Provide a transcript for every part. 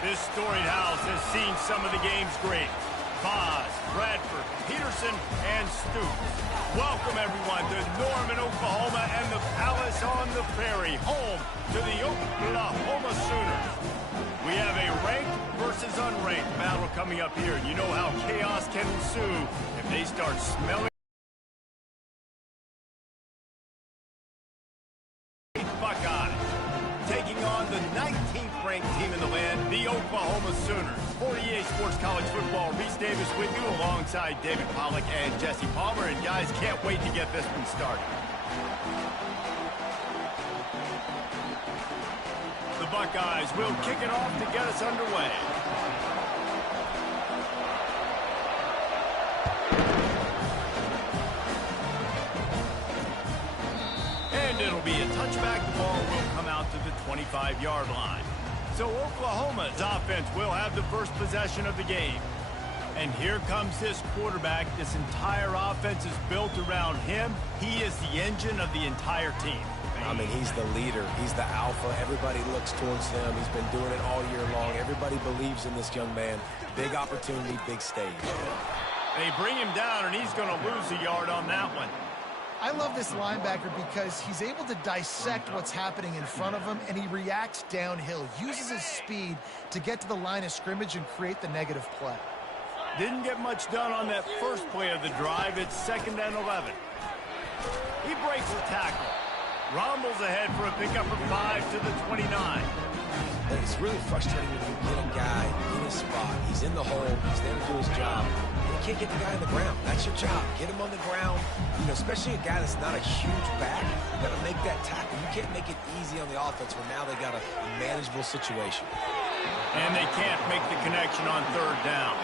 This storied house has seen some of the game's greats. Boz, Bradford, Peterson, and Stoops. Welcome, everyone, to Norman, Oklahoma, and the Palace on the Prairie, home to the Oklahoma Sooners. We have a ranked versus unranked battle coming up here. You know how chaos can ensue if they start smelling Buckeyes. Taking on the 19th ranked team in the land, the Oklahoma Sooners. For EA Sports College Football, Reese Davis with you alongside David Pollack and Jesse Palmer. And guys, can't wait to get this one started. The Buckeyes will kick it off to get us underway. And it'll be a touchback. The ball will come out to the 25-yard line. So Oklahoma's offense will have the first possession of the game. And here comes this quarterback. This entire offense is built around him. He is the engine of the entire team. I mean, he's the leader. He's the alpha. Everybody looks towards him. He's been doing it all year long. Everybody believes in this young man. Big opportunity, big stage. They bring him down, and he's going to lose a yard on that one. I love this linebacker because he's able to dissect what's happening in front of him, and he reacts downhill, uses his speed to get to the line of scrimmage and create the negative play. Didn't get much done on that first play of the drive. It's 2nd and 11. He breaks the tackle. Rumbles ahead for a pickup of 5 to the 29. And it's really frustrating when you get a guy in his spot. He's in the hole. He's there to do his job. And you can't get the guy on the ground. That's your job. Get him on the ground. You know, especially a guy that's not a huge back. You got to make that tackle. You can't make it easy on the offense when now they got a manageable situation. And they can't make the connection on 3rd down.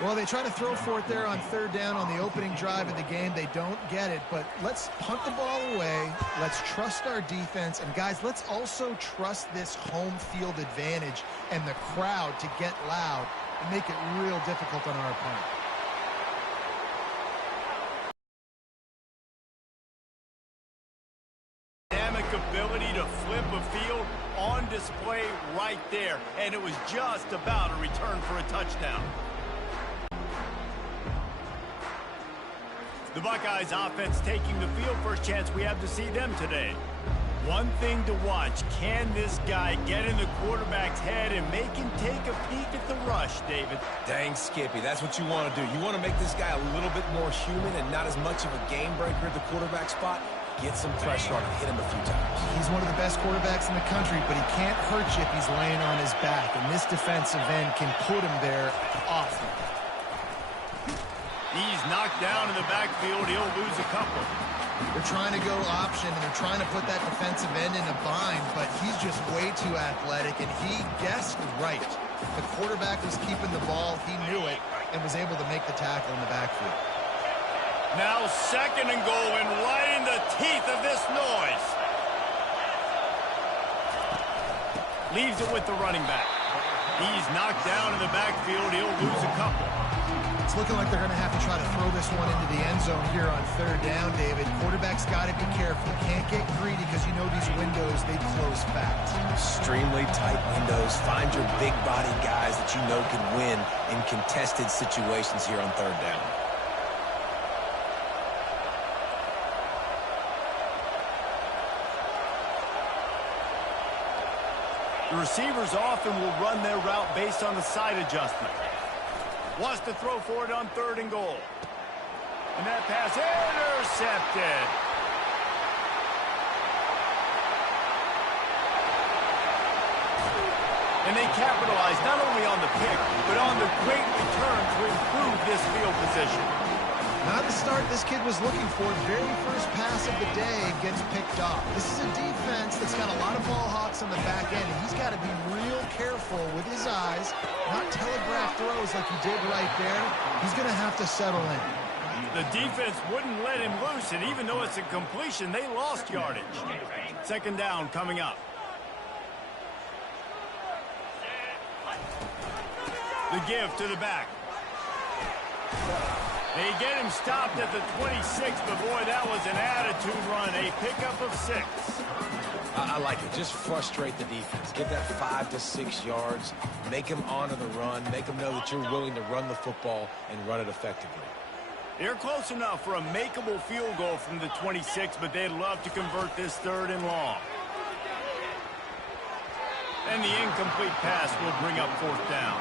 Well, they try to throw for it there on 3rd down on the opening drive of the game. They don't get it, but let's punt the ball away. Let's trust our defense. And, guys, let's also trust this home field advantage and the crowd to get loud and make it real difficult on our opponent. Dynamic ability to flip a field on display right there. And it was just about a return for a touchdown. The Buckeyes offense taking the field. First chance we have to see them today. One thing to watch. Can this guy get in the quarterback's head and make him take a peek at the rush, David? Dang, Skippy, that's what you want to do. You want to make this guy a little bit more human and not as much of a game breaker at the quarterback spot. Get some pressure on him, hit him a few times. He's one of the best quarterbacks in the country, but he can't hurt you if he's laying on his back. And this defensive end can put him there often. He's knocked down in the backfield. He'll lose a couple. They're trying to go option, and they're trying to put that defensive end in a bind, but he's just way too athletic, and he guessed right. The quarterback was keeping the ball. He knew it and was able to make the tackle in the backfield. Now 2nd and goal, and right in the teeth of this noise. Leaves it with the running back. He's knocked down in the backfield. He'll lose a couple. It's looking like they're going to have to try to throw this one into the end zone here on 3rd down, David. Quarterback's got to be careful. Can't get greedy because you know these windows, they close fast. Extremely tight windows. Find your big body guys that you know can win in contested situations here on 3rd down. The receivers often will run their route based on the side adjustment. Wants to throw for it on 3rd and goal. And that pass intercepted. And they capitalize not only on the pick, but on the great return to improve this field position. Not the start this kid was looking for. Very first pass of the day gets picked off. This is a defense that's got a lot of ball hawks on the back end, and he's got to be real careful with his eyes, not telegraph throws like he did right there. He's going to have to settle in. The defense wouldn't let him loose, and even though it's a completion, they lost yardage. 2nd down coming up. The give to the back. They get him stopped at the 26, but boy, that was an attitude run. A pickup of 6. I like it. Just frustrate the defense. Get that 5 to 6 yards. Make them honor the run. Make them know that you're willing to run the football and run it effectively. They're close enough for a makeable field goal from the 26, but they'd love to convert this 3rd and long. And the incomplete pass will bring up 4th down.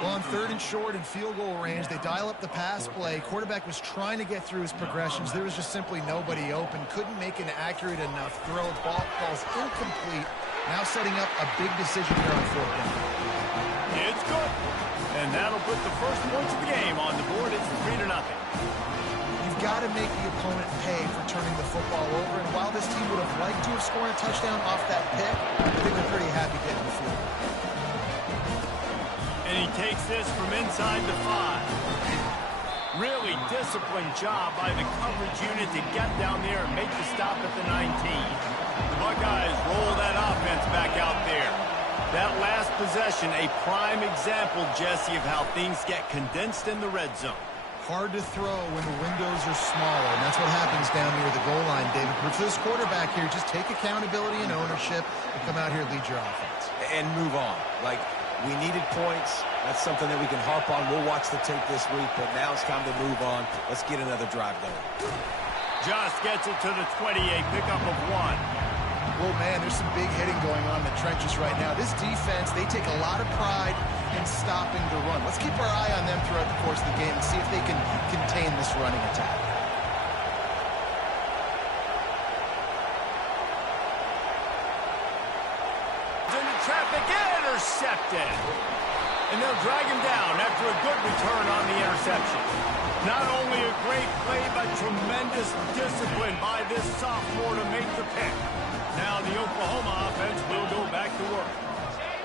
Well, on 3rd and short and field goal range, they dial up the pass play. Quarterback was trying to get through his progressions. There was just simply nobody open. Couldn't make an accurate enough throw. Ball falls incomplete. Now setting up a big decision here on 4th down. It's good. And that'll put the first points of the game on the board. It's 3-0. You've got to make the opponent pay for turning the football over. And while this team would have liked to have scored a touchdown off that pick, I think they're pretty happy getting the field goal. And he takes this from inside the 5. Really disciplined job by the coverage unit to get down there and make the stop at the 19. The Buckeyes roll that offense back out there. That last possession, a prime example, Jesse, of how things get condensed in the red zone. Hard to throw when the windows are smaller, and that's what happens down near the goal line, David. But for this quarterback here, just take accountability and ownership and come out here and lead your offense. And move on. Like, we needed points. That's something that we can harp on. We'll watch the tape this week, but now it's time to move on. Let's get another drive going. Just gets it to the 20, a pickup of 1. Well, man, there's some big hitting going on in the trenches right now. This defense, they take a lot of pride in stopping the run. Let's keep our eye on them throughout the course of the game and see if they can contain this running attack. Into traffic, intercepted. And they'll drag him down after a good return on the interception. Not only a great play, but tremendous discipline by this sophomore to make the pick. Now the Oklahoma offense will go back to work.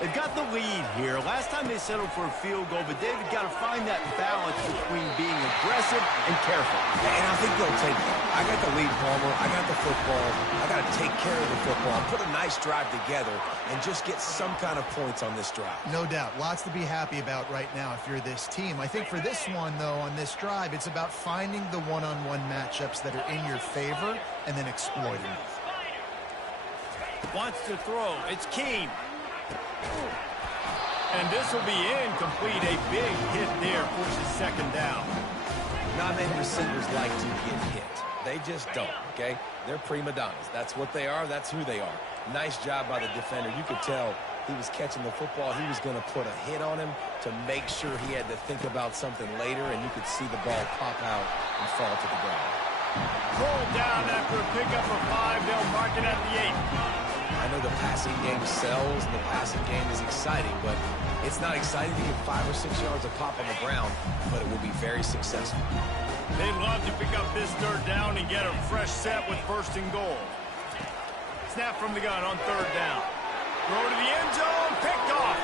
They've got the lead here. Last time they settled for a field goal, but David got to find that balance between being aggressive and careful. And I think they'll take that. I got the lead, Palmer. I got the football. I got to take care of the football. Put a nice drive together and just get some kind of points on this drive. No doubt. Lots to be happy about right now if you're this team. I think for this one, though, on this drive, it's about finding the one-on-one matchups that are in your favor and then exploiting them. Wants to throw. It's Keene. And this will be incomplete. A big hit there pushes 2nd down. Not many receivers like to get hit. They just don't, okay? They're prima donnas. That's what they are. That's who they are. Nice job by the defender. You could tell he was catching the football. He was going to put a hit on him to make sure he had to think about something later, and you could see the ball pop out and fall to the ground. Rolled down after a pickup of 5. They'll mark it at the 8. I know the passing game sells and the passing game is exciting, but it's not exciting to get 5 or 6 yards of pop on the ground, but it will be very successful. They'd love to pick up this 3rd down and get a fresh set with 1st and goal. Snap from the gun on 3rd down. Throw to the end zone, picked off.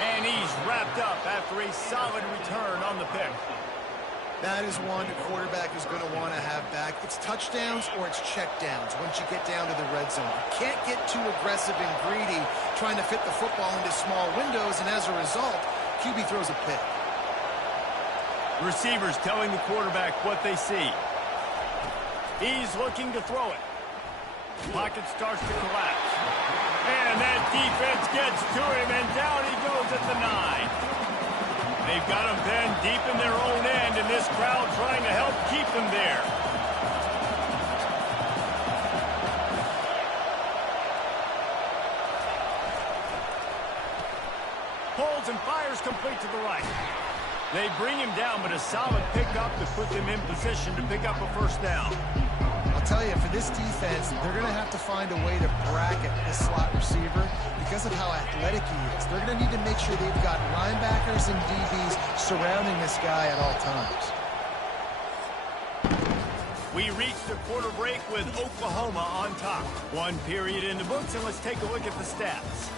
And he's wrapped up after a solid return on the pick. That is one the quarterback is going to want to have back. It's touchdowns or it's checkdowns once you get down to the red zone. You can't get too aggressive and greedy trying to fit the football into small windows, and as a result, QB throws a pick. Receivers telling the quarterback what they see. He's looking to throw it. Pocket starts to collapse. And that defense gets to him, and down he goes at the 9. They've got them pinned deep in their own end, and this crowd trying to help keep them there. Holds and fires complete to the right. They bring him down, but a solid pickup to put them in position to pick up a 1st down. I'll tell you, for this defense, they're going to have to find a way to bracket this slot receiver because of how athletic he is. They're going to need to make sure they've got linebackers and DBs surrounding this guy at all times. We reached the quarter break with Oklahoma on top. 1 period in the books, and let's take a look at the stats.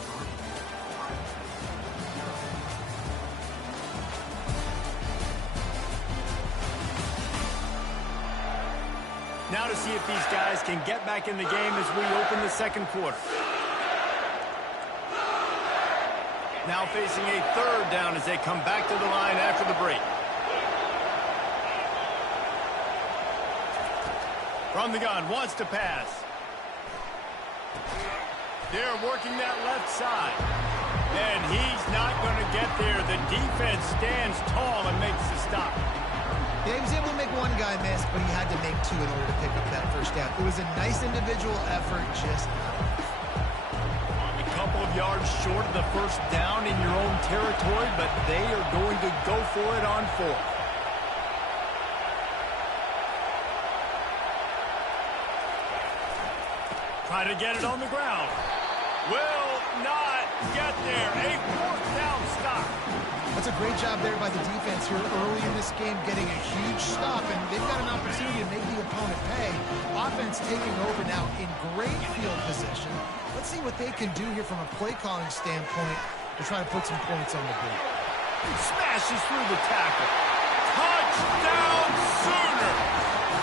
Now to see if these guys can get back in the game as we open the 2nd quarter. Now facing a 3rd down as they come back to the line after the break. From the gun, wants to pass. They're working that left side. And he's not going to get there. The defense stands tall and makes the stop. Yeah, he was able to make one guy miss, but he had to make two in order to pick up that first down. It was a nice individual effort, just not enough. A couple of yards short of the first down in your own territory, but they are going to go for it on fourth. Try to get it on the ground. Will not get there. A fourth down stop. That's a great job there by the defense here early in this game, getting a huge stop, and they've got an opportunity to make the opponent pay. Offense taking over now in great field position. Let's see what they can do here from a play calling standpoint to try to put some points on the board. Smashes through the tackle. Touchdown Sooner.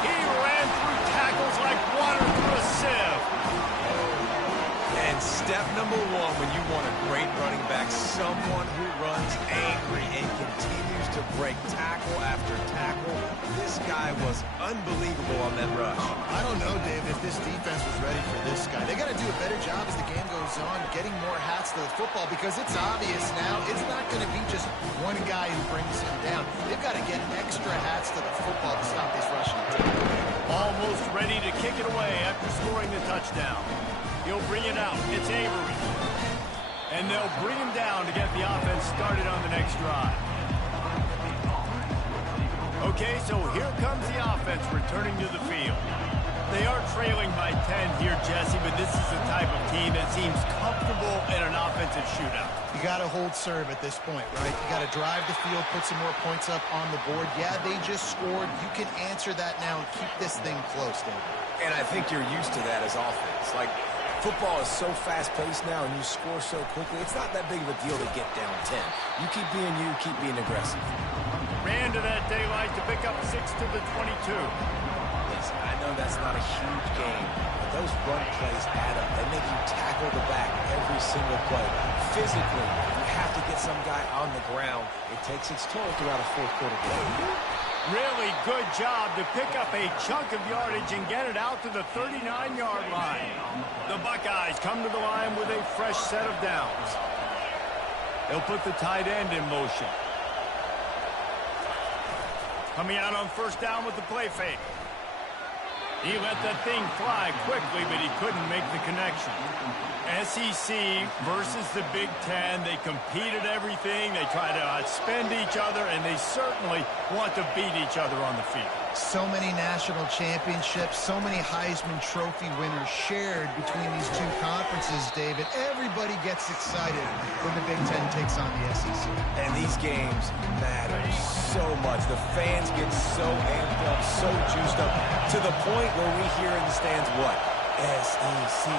He ran through tackles like water through a sieve. And step number one when you want a great running back, someone who runs angry and continues to break tackle after tackle. This guy was unbelievable on that rush. I don't know, David, if this defense was ready for this guy. They got to do a better job as the game goes on, getting more hats to the football, because it's obvious now it's not going to be just one guy who brings him down. They've got to get extra hats to the football to stop this rushing attack. Almost ready to kick it away after scoring the touchdown. He'll bring it out. It's Avery. And they'll bring him down to get the offense started on the next drive. Okay, so here comes the offense returning to the field. They are trailing by 10 here, Jesse, but this is the type of team that seems comfortable in an offensive shootout. You got to hold serve at this point, right? You got to drive the field, put some more points up on the board. Yeah, they just scored. You can answer that now and keep this thing close, David. And I think you're used to that as offense. Like, football is so fast-paced now and you score so quickly, it's not that big of a deal to get down 10. You keep being you, keep being aggressive. Ran to that daylight to pick up 6 to the 22. Yes, I know that's not a huge game, but those run plays add up. They make you tackle the back every single play. Physically, you have to get some guy on the ground. It takes its toll throughout a fourth-quarter game. Really good job to pick up a chunk of yardage and get it out to the 39-yard line. The Buckeyes come to the line with a fresh set of downs. They'll put the tight end in motion. Coming out on first down with the play fake. He let that thing fly quickly, but he couldn't make the connection. SEC versus the Big Ten. They compete at everything. They try to outspend each other, and they certainly want to beat each other on the field. So many national championships, so many Heisman Trophy winners shared between these two conferences, David. Everybody gets excited when the Big Ten takes on the SEC. And these games matter so much. The fans get so amped up, so juiced up, to the point where we hear in the stands what? SEC.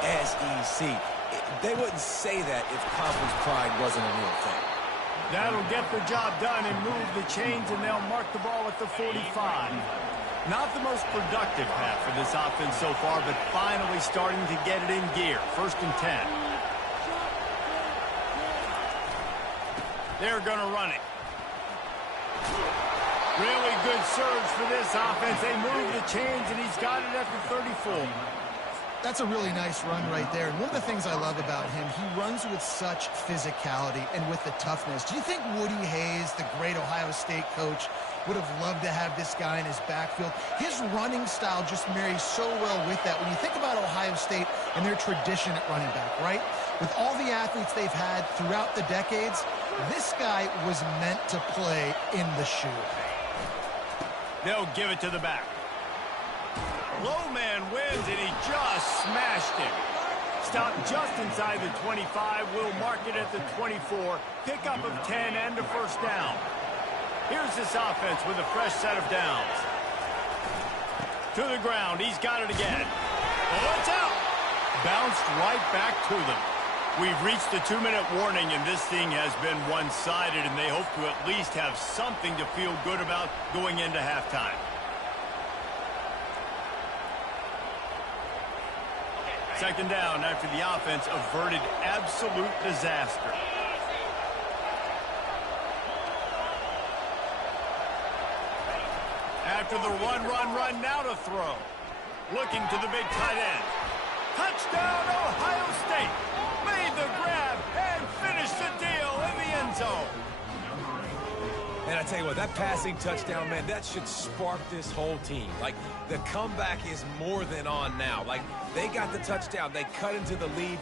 SEC. They wouldn't say that if conference pride wasn't a real thing. That'll get the job done and move the chains, and they'll mark the ball at the 45. Not the most productive half for this offense so far, but finally starting to get it in gear. 1st and 10. They're going to run it. Really good surge for this offense. They move the chains, and he's got it at the 34. That's a really nice run right there. And one of the things I love about him, he runs with such physicality and with the toughness. Do you think Woody Hayes, the great Ohio State coach, would have loved to have this guy in his backfield? His running style just marries so well with that. When you think about Ohio State and their tradition at running back, right? With all the athletes they've had throughout the decades, this guy was meant to play in the shoe. They'll give it to the back. Low man wins, and he just smashed it. Stopped just inside the 25. Will mark it at the 24. Pickup of 10 and a first down. Here's this offense with a fresh set of downs. To the ground. He's got it again. Oh, it's out. Bounced right back to them. We've reached the 2-minute warning, and this thing has been one-sided, and they hope to at least have something to feel good about going into halftime. Second down after the offense averted absolute disaster. After the run, now to throw. Looking to the big tight end. Touchdown, Ohio State. Made the grab and finished the deal in the end zone. And I tell you what, that passing touchdown, man, that should spark this whole team. Like, the comeback is more than on now. Like, they got the touchdown. They cut into the lead.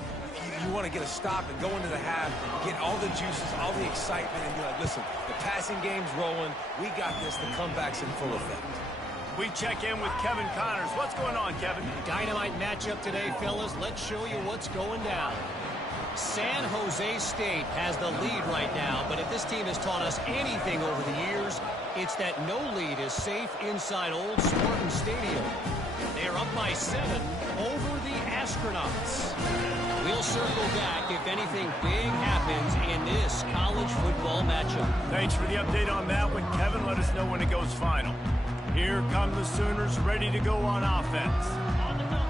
You want to get a stop and go into the half, get all the juices, all the excitement, and be like, listen, the passing game's rolling. We got this. The comeback's in full effect. We check in with Kevin Connors. What's going on, Kevin? Dynamite matchup today, fellas. Let's show you what's going down. San Jose State has the lead right now, but if this team has taught us anything over the years, it's that no lead is safe inside Old Spartan Stadium. They are up by 7 over the Astronauts. We'll circle back if anything big happens in this college football matchup. Thanks for the update on that one, Kevin. Let us know when it goes final. Here come the Sooners ready to go on offense.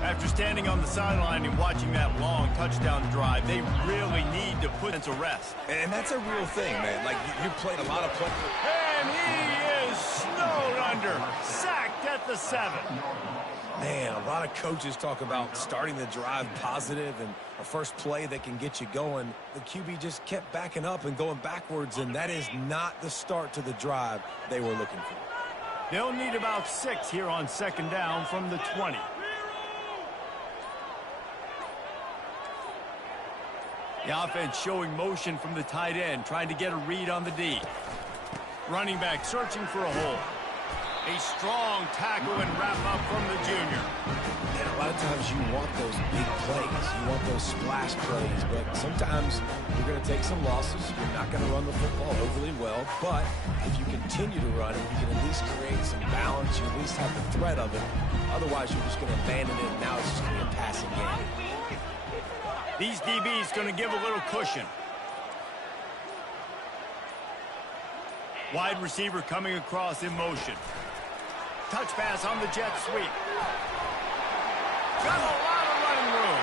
After standing on the sideline and watching that long touchdown drive, they really need to put into rest. And that's a real thing, man. Like, you played a lot of play. And he is snowed under, sacked at the 7. Man, a lot of coaches talk about starting the drive positive and a first play that can get you going. The QB just kept backing up and going backwards, and that is not the start to the drive they were looking for. They'll need about 6 here on second down from the 20. The offense showing motion from the tight end, trying to get a read on the D. Running back searching for a hole. A strong tackle and wrap up from the junior. And a lot of times you want those big plays. You want those splash plays. But sometimes you're going to take some losses. You're not going to run the football overly well. But if you continue to run it, you can at least create some balance. You at least have the threat of it. Otherwise, you're just going to abandon it. And now it's just going to be a passing game. These DBs going to give a little cushion. Wide receiver coming across in motion. Touch pass on the jet sweep. Got a lot of running room.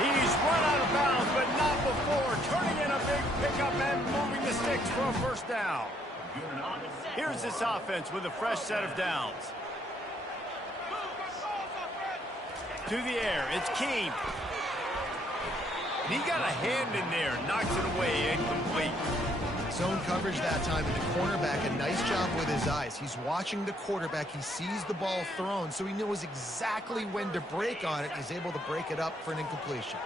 He's run out of bounds, but not before turning in a big pickup and moving the sticks for a first down. Here's this offense with a fresh set of downs. To the air, it's Keene. He got a hand in there, knocks it away, incomplete. Zone coverage that time, and the cornerback, a nice job with his eyes. He's watching the quarterback. He sees the ball thrown, so he knows exactly when to break on it. He's able to break it up for an incompletion.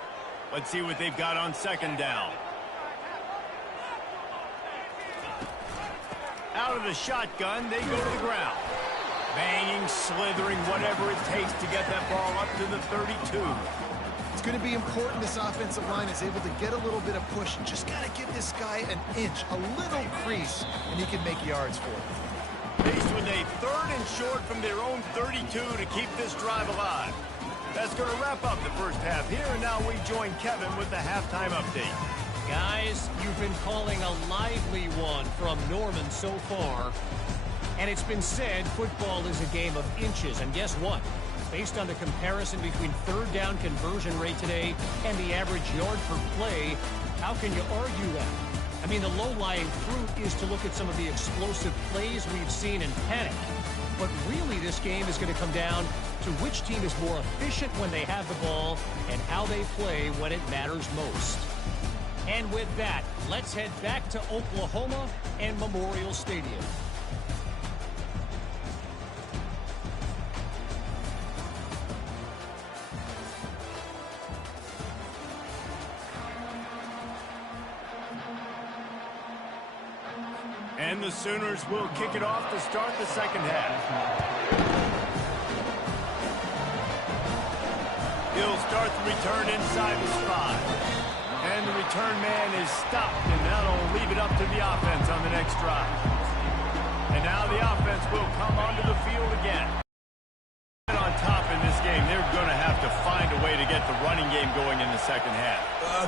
Let's see what they've got on second down. Out of the shotgun, they go to the ground. Banging, slithering, whatever it takes to get that ball up to the 32. It's going to be important this offensive line is able to get a little bit of push. Just got to give this guy an inch, a little crease, and he can make yards for it. Faced with a 3rd and short from their own 32 to keep this drive alive. That's going to wrap up the first half here, and now we join Kevin with the halftime update. Guys, you've been calling a lively one from Norman so far. And it's been said football is a game of inches. And guess what? Based on the comparison between third down conversion rate today and the average yard per play, how can you argue that? I mean, the low-lying fruit is to look at some of the explosive plays we've seen in panic. But really, this game is going to come down to which team is more efficient when they have the ball and how they play when it matters most. And with that, let's head back to Oklahoma and Memorial Stadium. And the Sooners will kick it off to start the second half. He'll start the return inside the spot. And the return man is stopped, and that'll leave it up to the offense on the next drive. And now the offense will come onto the field again. On top in this game, they're going to have to find a way to get the running game going in the second half.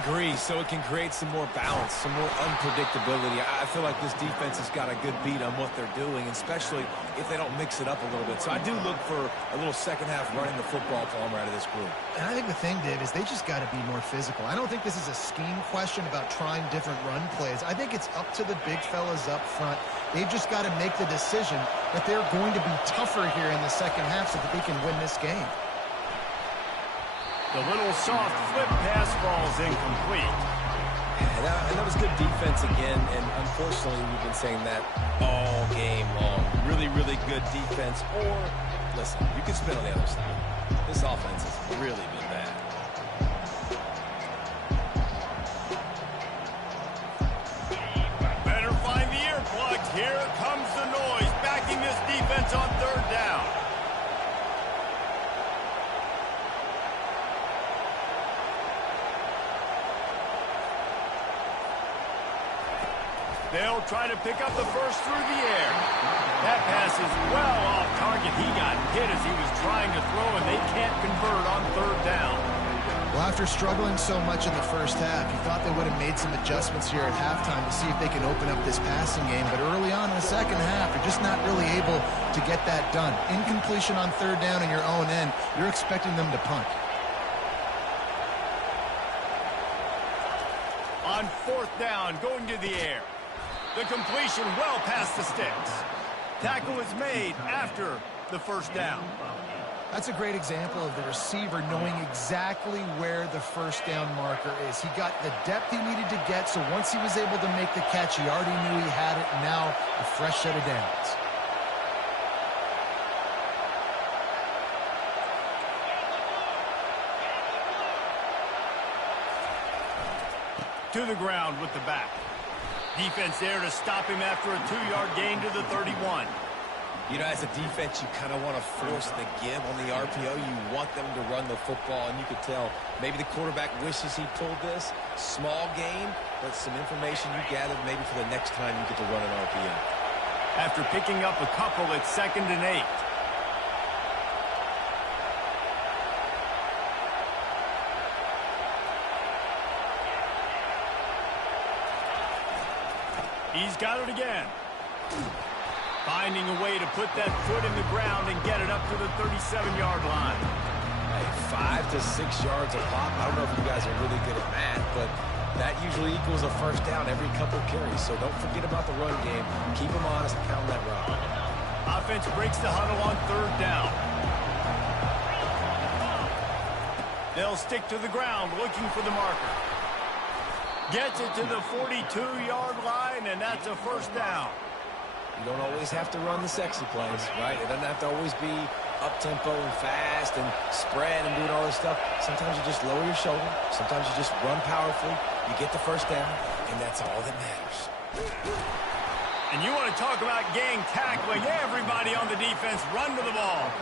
Agree, so it can create some more balance, some more unpredictability. I feel like this defense has got a good beat on what they're doing, especially if they don't mix it up a little bit. So I do look for a little second half running the football Palmer out of this group. And I think the thing, Dave, is they just got to be more physical. I don't think this is a scheme question about trying different run plays. I think it's up to the big fellas up front. They've just got to make the decision that they're going to be tougher here in the second half so that they can win this game. The little soft flip pass falls incomplete. And that was good defense again, and unfortunately we've been saying that all game long. Really, really good defense. Or, listen, you can spin on the other side. This offense has really been bad. Better find the earplugs. Here comes the noise, backing this defense on third down. They'll try to pick up the first through the air. That pass is well off target. He got hit as he was trying to throw, and they can't convert on third down. Well, after struggling so much in the first half, you thought they would have made some adjustments here at halftime to see if they can open up this passing game. But early on in the second half, they're just not really able to get that done. Incompletion on third down in your own end, you're expecting them to punt. On fourth down, going to the air. The completion well past the sticks. Tackle is made after the first down. That's a great example of the receiver knowing exactly where the first down marker is. He got the depth he needed to get, so once he was able to make the catch, he already knew he had it. Now, a fresh set of downs. To the ground with the back. Defense there to stop him after a 2-yard gain to the 31. You know, as a defense, you kind of want to force the give on the RPO. You want them to run the football, and you could tell maybe the quarterback wishes he pulled this. Small gain, but some information you gathered maybe for the next time you get to run an RPO. After picking up a couple, it's 2nd and 8. He's got it again. Finding a way to put that foot in the ground and get it up to the 37-yard line. Hey, 5 to 6 yards a pop. I don't know if you guys are really good at math, but that usually equals a first down every couple carries. So don't forget about the run game. Keep them honest and pound that rock. Offense breaks the huddle on third down. They'll stick to the ground looking for the marker. Gets it to the 42-yard line, and that's a first down. You don't always have to run the sexy plays, right? It doesn't have to always be up-tempo and fast and spread and doing all this stuff. Sometimes you just lower your shoulder. Sometimes you just run powerfully. You get the first down, and that's all that matters. And you want to talk about gang tackling. Everybody on the defense run to the ball.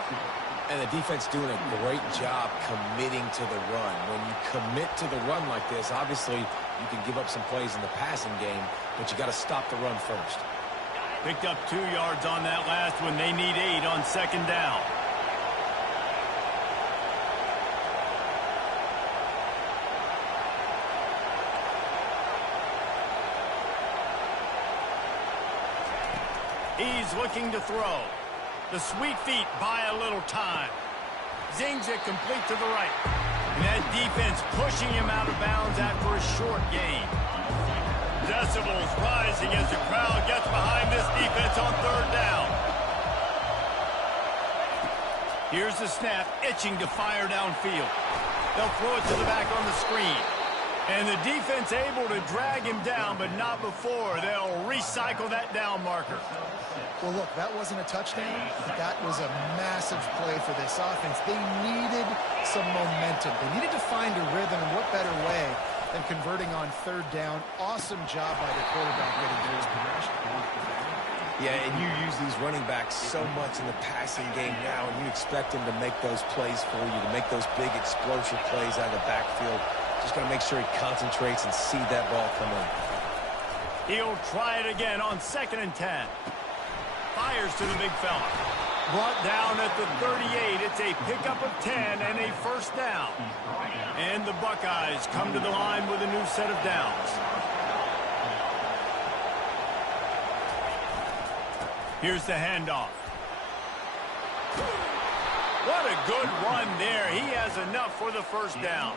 And the defense doing a great job committing to the run. When you commit to the run like this, obviously you can give up some plays in the passing game, but you got to stop the run first. Picked up 2 yards on that last one. They need 8 on second down. He's looking to throw. The sweet feet buy a little time. Zings it complete to the right. And that defense pushing him out of bounds after a short gain. Decibels rising as the crowd gets behind this defense on third down. Here's the snap, itching to fire downfield. They'll throw it to the back on the screen. And the defense able to drag him down, but not before. They'll recycle that down marker. Well, look, that wasn't a touchdown. That was a massive play for this offense. They needed some momentum. They needed to find a rhythm, and what better way than converting on third down. Awesome job by the quarterback getting to his progression. Yeah, and you use these running backs so much in the passing game now, and you expect them to make those plays for you, to make those big explosive plays out of the backfield. Just got to make sure he concentrates and see that ball come in. He'll try it again on 2nd and 10. Fires to the big fella. Brought down at the 38. It's a pickup of 10 and a first down. And the Buckeyes come to the line with a new set of downs. Here's the handoff. What a good run there. He has enough for the first down.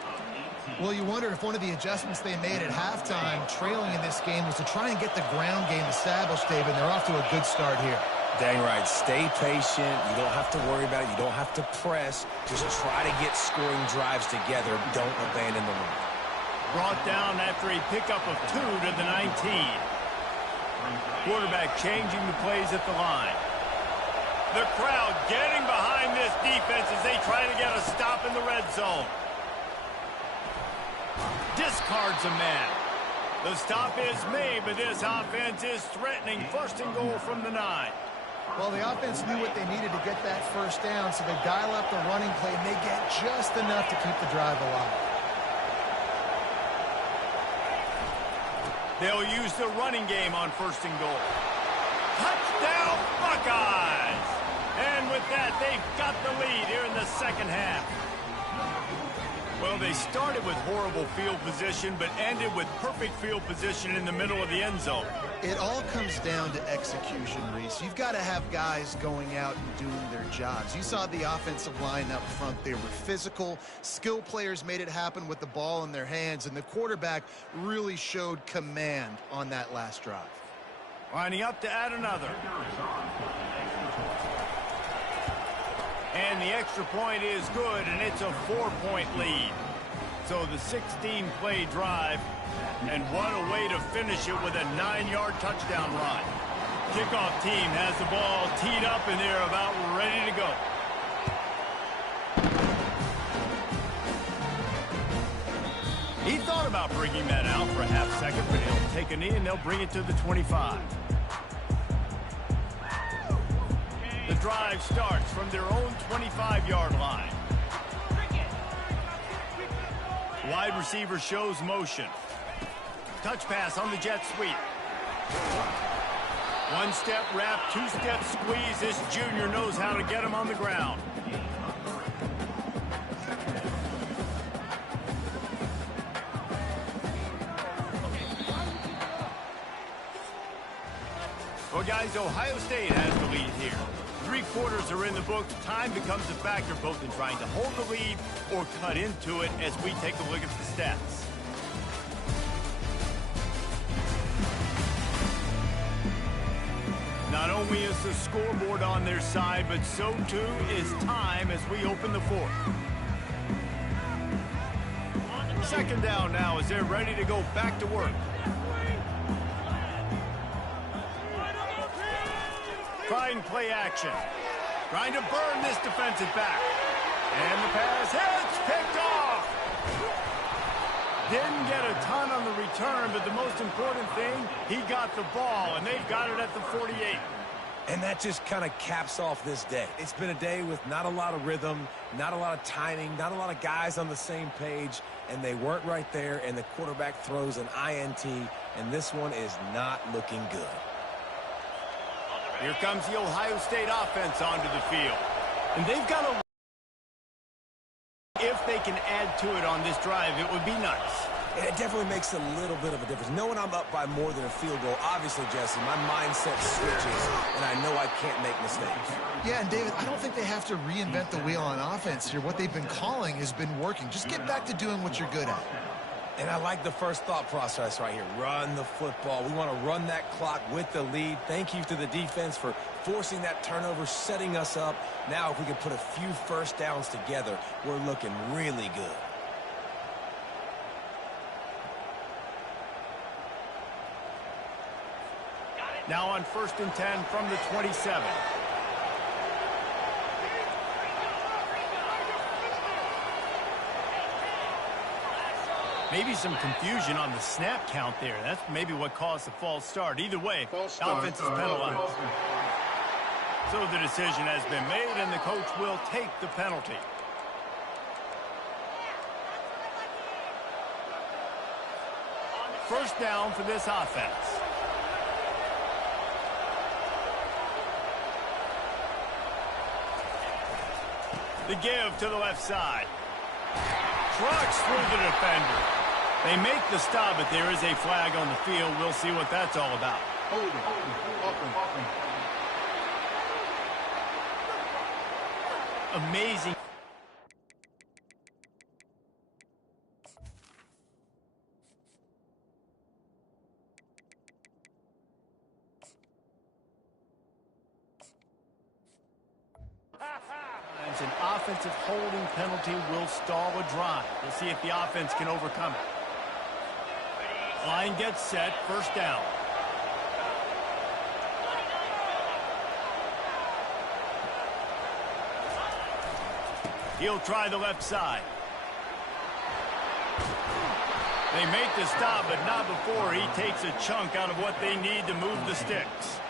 Well, you wonder if one of the adjustments they made at halftime, trailing in this game, was to try and get the ground game established, David. They're off to a good start here. Dang right. Stay patient. You don't have to worry about it. You don't have to press. Just try to get scoring drives together. Don't abandon the run. Brought down after a pickup of 2 to the 19. Quarterback changing the plays at the line. The crowd getting behind this defense as they try to get a stop in the red zone. Discards a man. The stop is made, but this offense is threatening. First and goal from the 9. Well, the offense knew what they needed to get that first down, so they dial up the running play, and they get just enough to keep the drive alive. They'll use the running game on first and goal. Touchdown, Buckeyes! And with that, they've got the lead here in the second half. Well, they started with horrible field position, but ended with perfect field position in the middle of the end zone. It all comes down to execution, Reese. You've got to have guys going out and doing their jobs. You saw the offensive line up front. They were physical. Skill players made it happen with the ball in their hands, and the quarterback really showed command on that last drive. Lining up to add another. And the extra point is good, and it's a 4-point lead. So the 16-play drive, and what a way to finish it with a 9-yard touchdown run. Kickoff team has the ball teed up, and they're about ready to go. He thought about bringing that out for a half second, but he'll take a knee, and they'll bring it to the 25. The drive starts from their own 25-yard line. Wide receiver shows motion. Touch pass on the jet sweep. One-step wrap, two-step squeeze. This junior knows how to get him on the ground. Well, guys, Ohio State has the lead here. 3 quarters are in the books. Time becomes a factor both in trying to hold the lead or cut into it as we take a look at the stats. Not only is the scoreboard on their side, but so too is time as we open the 4th. Second down now as they're ready to go back to work. Trying play action. Trying to burn this defensive back. And the pass hits, picked off. Didn't get a ton on the return, but the most important thing, he got the ball, and they've got it at the 48. And that just kind of caps off this day. It's been a day with not a lot of rhythm, not a lot of timing, not a lot of guys on the same page, and they weren't right there, and the quarterback throws an INT, and this one is not looking good. Here comes the Ohio State offense onto the field. And they've got a... If they can add to it on this drive, it would be nice. It definitely makes a little bit of a difference. Knowing I'm up by more than a field goal, obviously, Jesse, my mindset switches, and I know I can't make mistakes. Yeah, and David, I don't think they have to reinvent the wheel on offense here. What they've been calling has been working. Just get back to doing what you're good at. And I like the first thought process right here. Run the football. We want to run that clock with the lead. Thank you to the defense for forcing that turnover, setting us up. Now, if we can put a few first downs together, we're looking really good. Now on 1st and 10 from the 27. Maybe some confusion on the snap count there. That's maybe what caused the false start. Either way, the offense is penalized. So the decision has been made, and the coach will take the penalty. First down for this offense. The give to the left side. Trucks through the defender. They make the stop, but there is a flag on the field. We'll see what that's all about. Amazing. offensive holding penalty will stall a drive. We'll see if the offense can overcome it. Line gets set, first down. He'll try the left side. They make the stop, but not before he takes a chunk out of what they need to move the sticks.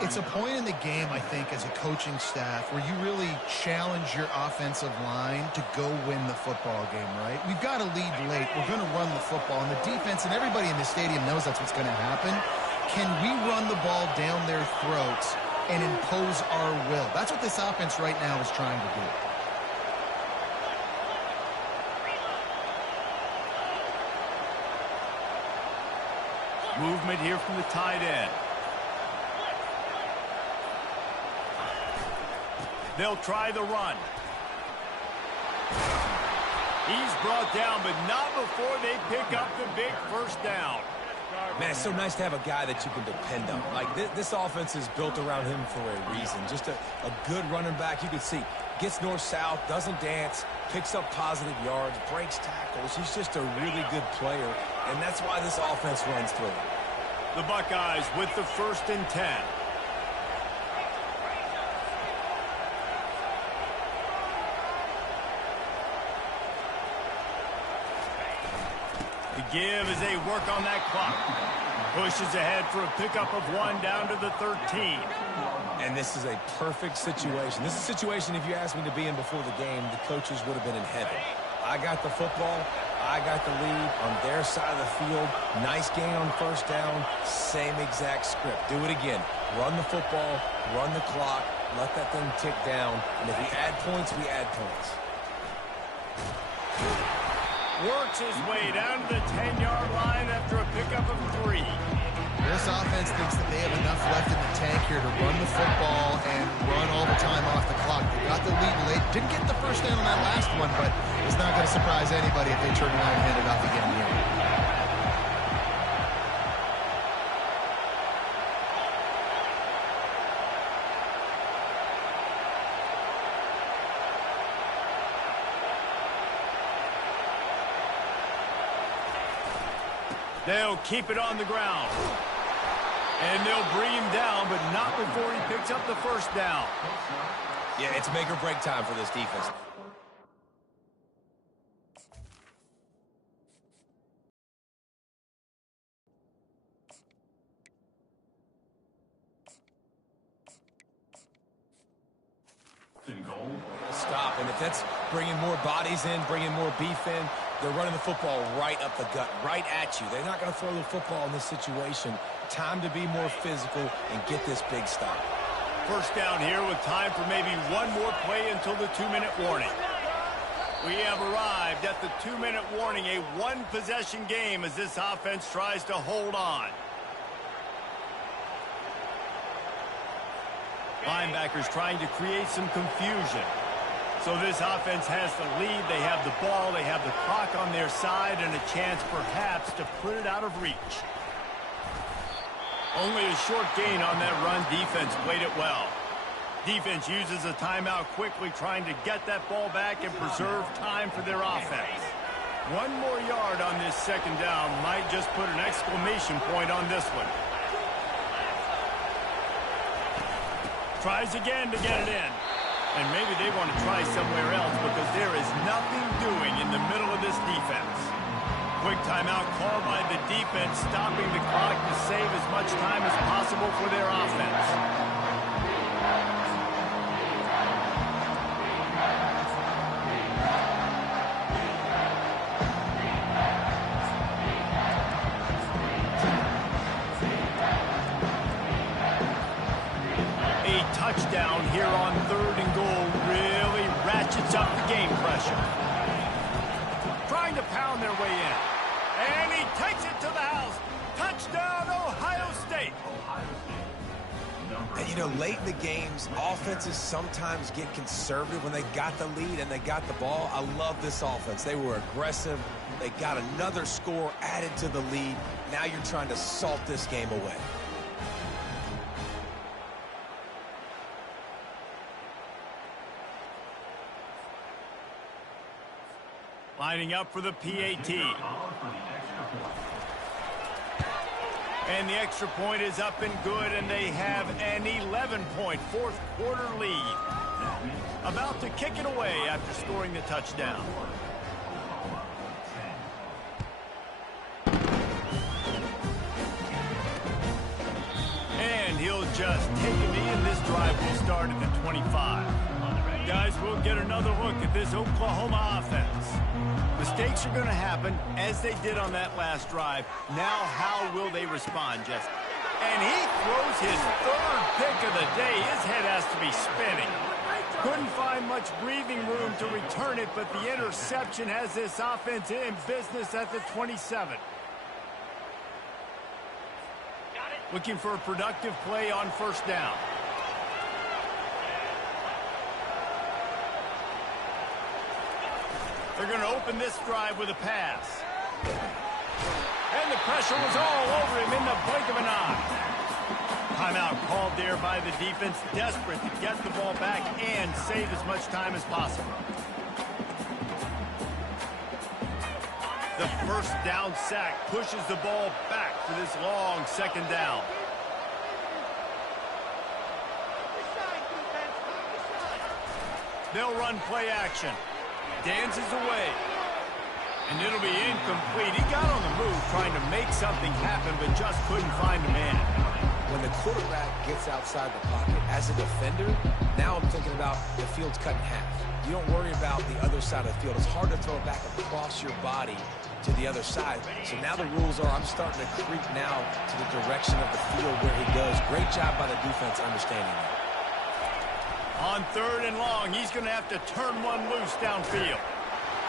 It's a point in the game, I think, as a coaching staff where you really challenge your offensive line to go win the football game, right? We've got to lead late. We're going to run the football. And the defense and everybody in the stadium knows that's what's going to happen. Can we run the ball down their throats and impose our will? That's what this offense right now is trying to do. Movement here from the tight end. They'll try the run. He's brought down, but not before they pick up the big first down. Man, it's so nice to have a guy that you can depend on. Like, this offense is built around him for a reason. Just a good running back. You can see, gets north-south, doesn't dance, picks up positive yards, breaks tackles. He's just a really good player, and that's why this offense runs through. The Buckeyes with the 1st and 10. The give as they work on that clock. Pushes ahead for a pickup of 1 down to the 13. And this is a perfect situation. This is a situation, if you asked me to be in before the game, the coaches would have been in heaven. I got the football. I got the lead on their side of the field. Nice gain on first down. Same exact script. Do it again. Run the football. Run the clock. Let that thing tick down. And if we add points, we add points. Works his way down to the 10-yard line after a pickup of 3. This offense thinks that they have enough left in the tank here to run the football and run all the time off the clock. They got the lead late. Didn't get the first down on that last one, but it's not going to surprise anybody if they turn around and hand it off again here. They'll keep it on the ground. And they'll bring him down, but not before he picks up the first down. Yeah, it's make or break time for this defense. Stop, and if that's bringing more bodies in, bringing more beef in, they're running the football right up the gut, right at you. They're not going to throw the football in this situation. Time to be more physical and get this big stop. First down here with time for maybe one more play until the 2-minute warning. We have arrived at the 2-minute warning, a one-possession game as this offense tries to hold on. Linebackers trying to create some confusion. So this offense has the lead, they have the ball, they have the clock on their side, and a chance perhaps to put it out of reach. Only a short gain on that run. Defense played it well. Defense uses a timeout quickly, trying to get that ball back and preserve time for their offense. One more yard on this second down might just put an exclamation point on this one. Tries again to get it in. And maybe they want to try somewhere else because there is nothing doing in the middle of this defense. Quick timeout called by the defense, stopping the clock to save as much time as possible for their offense. Touchdown here on 3rd and goal really ratchets up the game pressure. Trying to pound their way in. And he takes it to the house. Touchdown, Ohio State. And, you know, late in the games, offenses sometimes get conservative when they got the lead and they got the ball. I love this offense. They were aggressive. They got another score added to the lead. Now you're trying to salt this game away. Lining up for the PAT. And the extra point is up and good, and they have an 11-point fourth quarter lead. About to kick it away after scoring the touchdown. And he'll just take a knee, and this drive will start at the 25. Guys, we'll get another look at this Oklahoma offense. Mistakes are going to happen, as they did on that last drive. Now, how will they respond, Jess? And he throws his third pick of the day. His head has to be spinning. Couldn't find much breathing room to return it, but the interception has this offense in business at the 27. Looking for a productive play on first down. They're going to open this drive with a pass. And the pressure was all over him in the blink of an eye. Timeout called there by the defense, desperate to get the ball back and save as much time as possible. The first down sack pushes the ball back for this long second down. They'll run play action. Dances away. And it'll be incomplete. He got on the move trying to make something happen, but just couldn't find a man. When the quarterback gets outside the pocket as a defender, now I'm thinking about the field's cut in half. You don't worry about the other side of the field. It's hard to throw it back across your body to the other side. So now the rules are I'm starting to creep now to the direction of the field where he goes. Great job by the defense understanding that. On third and long, he's going to have to turn one loose downfield.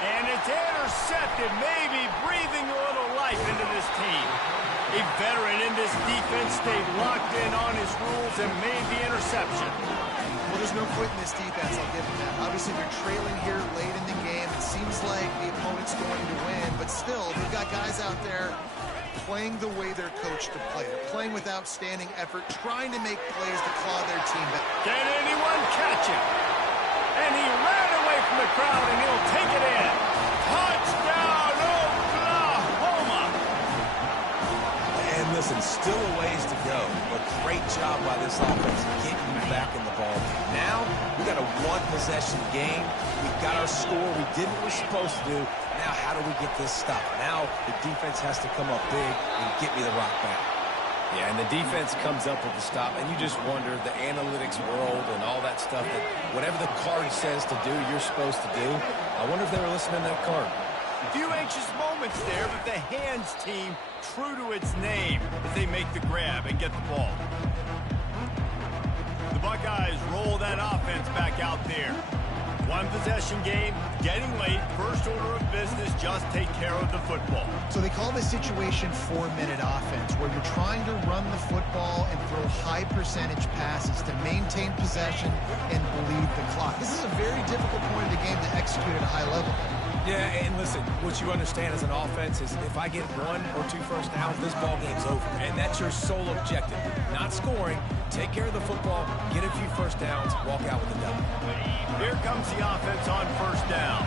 And it's intercepted, maybe breathing a little life into this team. A veteran in this defense stayed locked in on his rules and made the interception. Well, there's no quit in this defense, I'll give them that. Obviously, they're trailing here late in the game. It seems like the opponent's going to win, but still, they've got guys out there playing the way they're coached to play. They're playing with outstanding effort, trying to make plays to claw their team back. Can anyone catch him? And he ran away from the crowd, and he'll take it in. Touchdown, Oklahoma! And listen, still a ways to go, but great job by this offense getting you back in the ball. Now, we got a one-possession game. We got our score. We did what we're supposed to do. Now, how do we get this stopped? Now, the defense has to come up big and get me the rock back. Yeah, and the defense comes up with the stop, and you just wonder, the analytics world and all that stuff, that whatever the card says to do, you're supposed to do. I wonder if they were listening to that card. A few anxious moments there, but the hands team true to its name as they make the grab and get the ball. The Buckeyes roll that offense back out there. One possession game, getting late, first order of business, just take care of the football. So they call this situation 4-minute offense, where you're trying to run the football and throw high percentage passes to maintain possession and bleed the clock. This is a very difficult point of the game to execute at a high level. Yeah, and listen, what you understand as an offense is if I get 1 or 2 first downs, this ball game's over. And that's your sole objective. Not scoring, take care of the football, get a few first downs, walk out with a W. Here comes the offense on first down.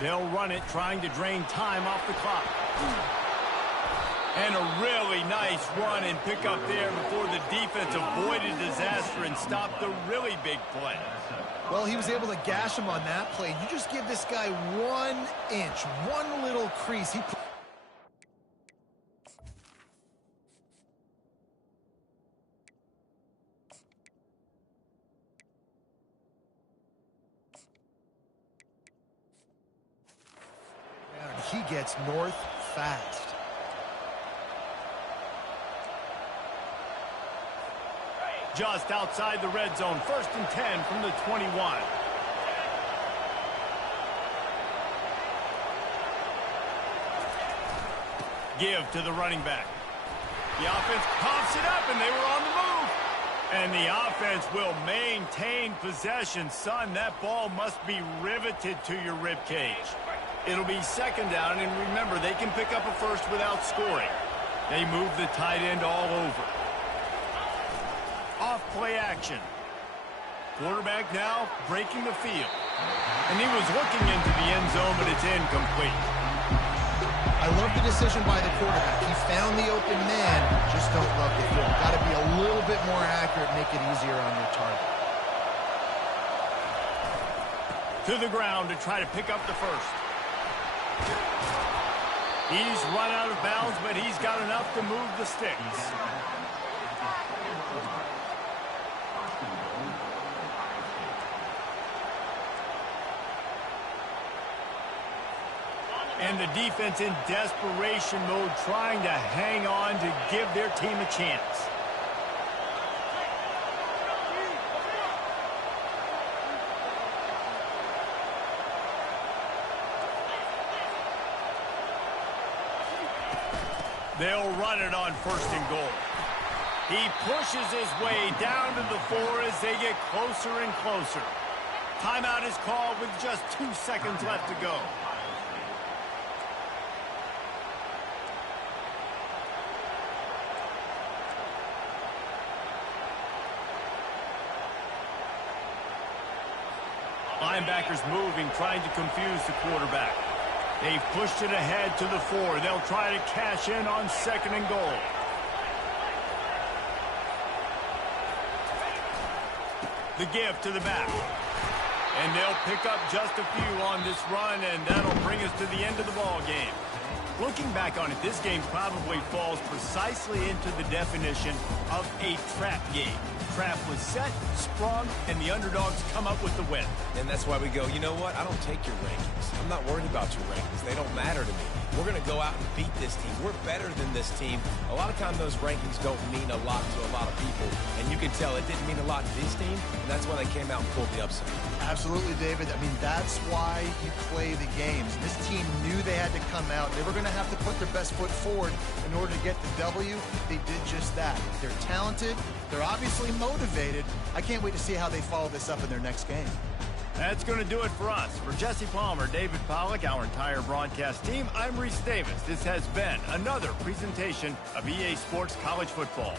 They'll run it, trying to drain time off the clock. And a really nice run and pick up there before the defense avoided disaster and stopped the really big play. Well, he was able to gash him on that play. You just give this guy 1 inch, one little crease. He gets north fast. Just outside the red zone, 1st and 10 from the 21. Give to the running back. The offense pops it up, and they were on the move. And the offense will maintain possession. Son, that ball must be riveted to your ribcage. It'll be 2nd down, and remember, they can pick up a first without scoring. They move the tight end all over. Off play action. Quarterback now breaking the field. And he was looking into the end zone, but it's incomplete. I love the decision by the quarterback. He found the open man, just don't love the throw. Got to be a little bit more accurate, make it easier on your target. To the ground to try to pick up the first. He's run out of bounds, but he's got enough to move the sticks. And the defense in desperation mode, trying to hang on to give their team a chance. They'll run it on 1st and goal. He pushes his way down to the 4 as they get closer and closer. Timeout is called with just 2 seconds left to go. Linebackers moving, trying to confuse the quarterback. They've pushed it ahead to the 4. They'll try to cash in on 2nd and goal. The give to the back. And they'll pick up just a few on this run, and that'll bring us to the end of the ball game. Looking back on it, this game probably falls precisely into the definition of a trap game. Trap was set, sprung, and the underdogs come up with the win. And that's why we go, you know what? I don't take your rankings. I'm not worried about your rankings. They don't matter to me. We're going to go out and beat this team. We're better than this team. A lot of times those rankings don't mean a lot to a lot of people. And you can tell it didn't mean a lot to this team, and that's why they came out and pulled the upset. Absolutely, David. I mean, that's why you play the games. This team knew they had to come out. They were going to have to put their best foot forward in order to get the W. They did just that. They're talented. They're obviously motivated. I can't wait to see how they follow this up in their next game. That's going to do it for us. For Jesse Palmer, David Pollack, our entire broadcast team, I'm Reese Davis. This has been another presentation of EA Sports College Football.